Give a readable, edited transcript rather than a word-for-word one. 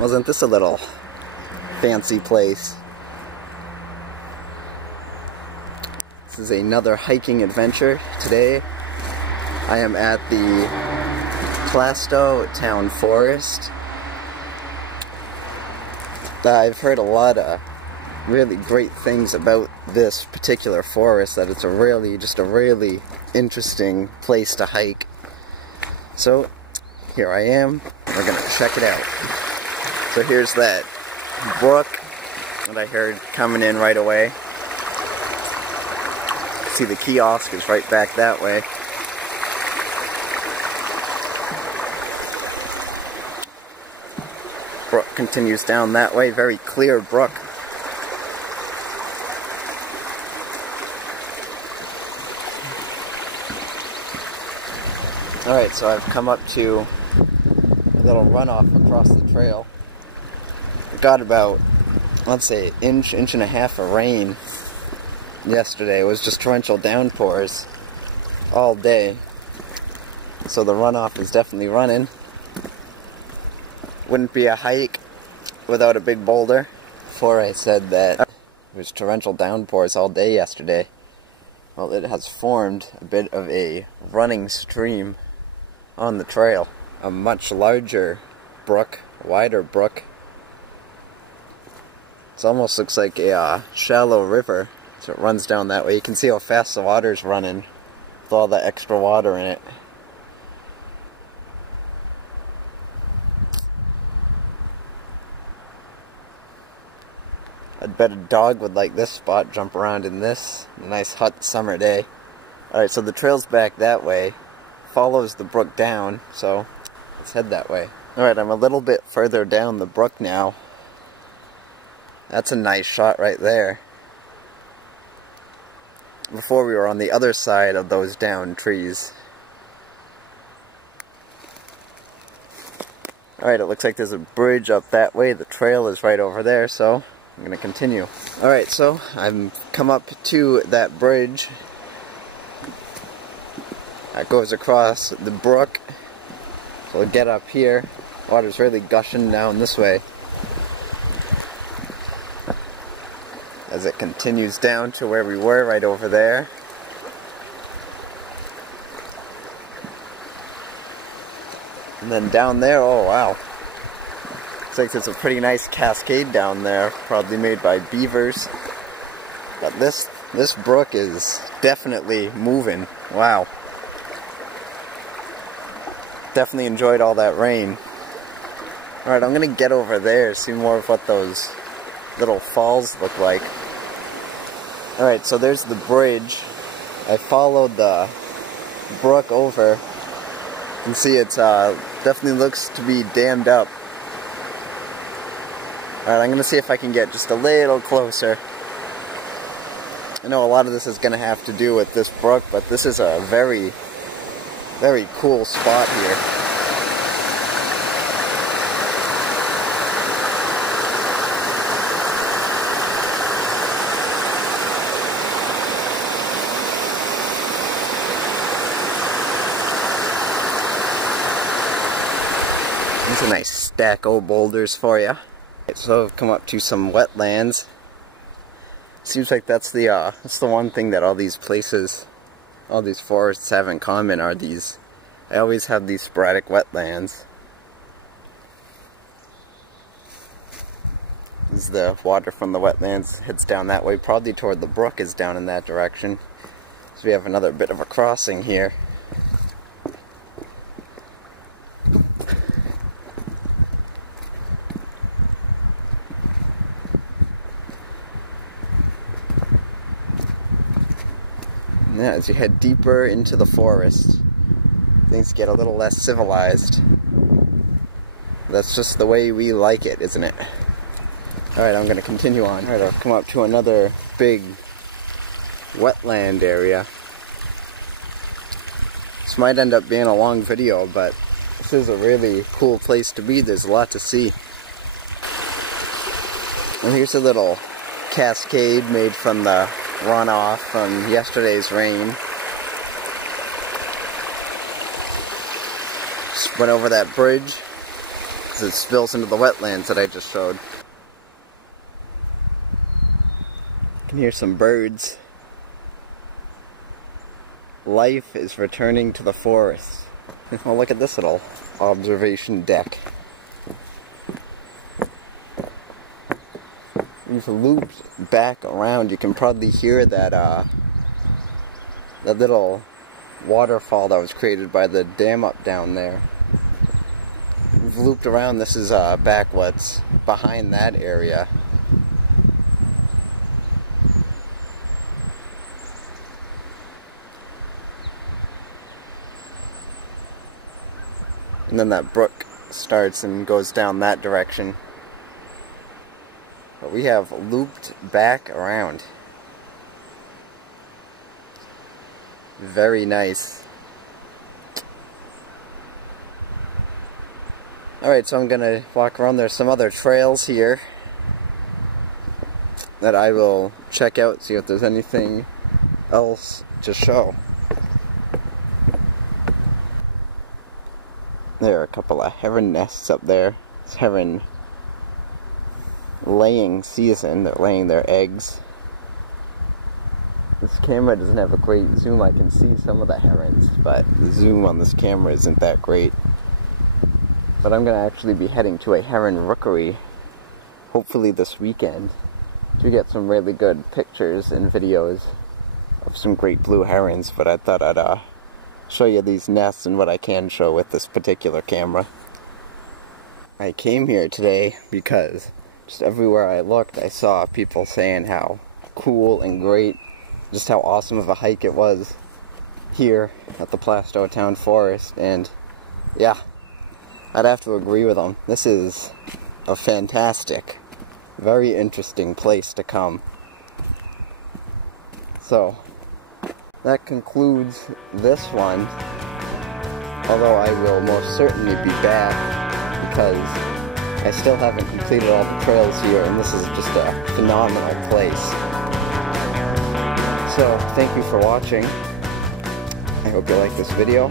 Wasn't this a little fancy place? This is another hiking adventure. Today I am at the Plaistow Town Forest. I've heard a lot of really great things about this particular forest, that it's just a really interesting place to hike. So here I am, we're gonna check it out. So here's that brook that I heard coming in right away. See, the kiosk is right back that way. Brook continues down that way, very clear brook. Alright, so I've come up to a little runoff across the trail. It got about, let's say, inch and a half of rain yesterday. It was just torrential downpours all day. So the runoff is definitely running. Wouldn't be a hike without a big boulder. Before I said that it was torrential downpours all day yesterday. Well, it has formed a bit of a running stream on the trail. A much larger brook, wider brook. It almost looks like a shallow river. So it runs down that way. You can see how fast the water's running with all the extra water in it. I'd bet a dog would like this spot, jump around in this. A nice hot summer day. Alright, so the trail's back that way. Follows the brook down, so let's head that way. Alright, I'm a little bit further down the brook now. That's a nice shot right there. Before we were on the other side of those downed trees. Alright, it looks like there's a bridge up that way. The trail is right over there, so I'm going to continue. Alright, so I've come up to that bridge that goes across the brook. So we'll get up here. Water's really gushing down this way as it continues down to where we were, right over there. And then down there, oh wow. Looks like there's a pretty nice cascade down there, probably made by beavers. But this brook is definitely moving. Wow. Definitely enjoyed all that rain. Alright, I'm gonna get over there, see more of what those little falls look like. Alright, so there's the bridge. I followed the brook over. You can see it definitely looks to be dammed up. Alright, I'm gonna see if I can get just a little closer. I know a lot of this is gonna have to do with this brook, but this is a very, very cool spot here. There's a nice stack of boulders for you. So I've come up to some wetlands. Seems like that's the one thing that all these places, all these forests have in common, are these, they always have these sporadic wetlands. This is the water from the wetlands, heads down that way, probably toward the brook is down in that direction. So we have another bit of a crossing here. Yeah, as you head deeper into the forest, things get a little less civilized. That's just the way we like it, isn't it? Alright, I'm going to continue on. Alright, I've come up to another big wetland area. This might end up being a long video, but this is a really cool place to be. There's a lot to see. And here's a little cascade made from the runoff from yesterday's rain. Just went over that bridge. because it spills into the wetlands that I just showed. You can hear some birds. Life is returning to the forest. Well, look at this little observation deck. We've looped back around. You can probably hear that that little waterfall that was created by the dam up down there. We've looped around. This is back what's behind that area. And then that brook starts and goes down that direction. But we have looped back around. Very nice. Alright, so I'm gonna walk around. There's some other trails here that I will check out, see if there's anything else to show. There are a couple of heron nests up there. It's heron laying season. They're laying their eggs. This camera doesn't have a great zoom. I can see some of the herons, but the zoom on this camera isn't that great. But I'm going to actually be heading to a heron rookery, hopefully this weekend, to get some really good pictures and videos of some great blue herons. But I thought I'd show you these nests and what I can show with this particular camera. I came here today because just everywhere I looked I saw people saying how cool and great, just how awesome of a hike it was here at the Plaistow Town Forest, and yeah, I'd have to agree with them. This is a fantastic, very interesting place to come. So that concludes this one, although I will most certainly be back because I still haven't completed all the trails here, and this is just a phenomenal place. So thank you for watching. I hope you like this video.